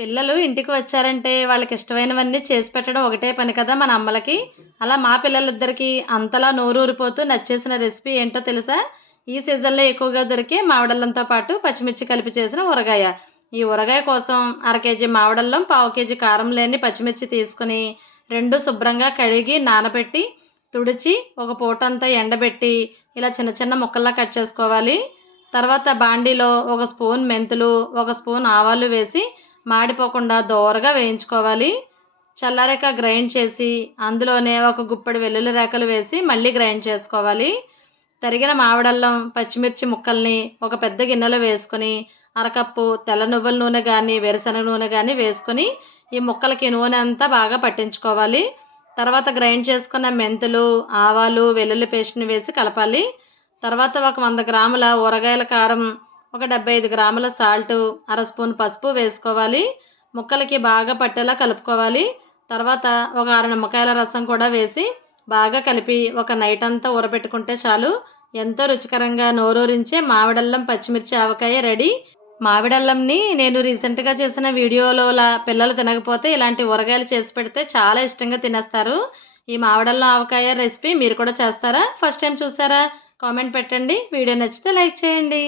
పిల్లలు ఇంటికి వచ్చారంటే వాళ్ళకి ఇష్టమైనవన్నీ చేసి పెట్టడం ఒకటే పని కదా మన అమ్మలకి? అలా మా పిల్లలిద్దరికీ అంతలా నోరూరిపోతూ నచ్చేసిన రెసిపీ ఏంటో తెలుసా? ఈ సీజన్లో ఎక్కువగా దొరికే మామిడల్లంతో పాటు పచ్చిమిర్చి కలిపి చేసిన ఊరగాయ. ఈ ఊరగాయ కోసం అర కేజీ మామిడల్లం పావు కేజీ కారం లేని పచ్చిమిర్చి తీసుకుని రెండు శుభ్రంగా కడిగి నానబెట్టి తుడిచి ఒక పూట అంతా ఎండబెట్టి ఇలా చిన్న చిన్న ముక్కల్లా కట్ చేసుకోవాలి. తర్వాత బాండీలో ఒక స్పూన్ మెంతులు ఒక స్పూన్ ఆవాలు వేసి మాడిపోకుండా దోరగా వేయించుకోవాలి. చల్లారాక గ్రైండ్ చేసి అందులోనే ఒక గుప్పడి వెల్లుల్లి రేకలు వేసి మళ్ళీ గ్రైండ్ చేసుకోవాలి. తరిగిన మామిడల్లం పచ్చిమిర్చి ముక్కల్ని ఒక పెద్ద గిన్నెలో వేసుకొని అరకప్పు తెల్ల నువ్వుల నూనె కానీ వేరుశనగ నూనె కానీ వేసుకొని ఈ ముక్కలకి నూనె అంతా బాగా పట్టించుకోవాలి. తర్వాత గ్రైండ్ చేసుకున్న మెంతులు ఆవాలు వెల్లుల్లి పేస్ట్ని వేసి కలపాలి. తర్వాత ఒక వంద గ్రాముల ఊరగాయల కారం ఒక డెబ్బై ఐదు గ్రాముల సాల్ట్ అర స్పూన్ పసుపు వేసుకోవాలి. ముక్కలకి బాగా పట్టేలా కలుపుకోవాలి. తర్వాత ఒక ఆరు నిమ్మకాయల రసం కూడా వేసి బాగా కలిపి ఒక నైట్ అంతా ఊరబెట్టుకుంటే చాలు. ఎంతో రుచికరంగా నోరూరించే మామిడల్లం పచ్చిమిర్చి ఆవకాయ రెడీ. మామిడల్లంని నేను రీసెంట్గా చేసిన వీడియోలో పిల్లలు తినకపోతే ఇలాంటి ఊరగాయలు చేసి పెడితే చాలా ఇష్టంగా తినేస్తారు. ఈ మామిడల్లం ఆవకాయ రెసిపీ మీరు కూడా చేస్తారా? ఫస్ట్ టైం చూసారా? కామెంట్ పెట్టండి. వీడియో నచ్చితే లైక్ చేయండి.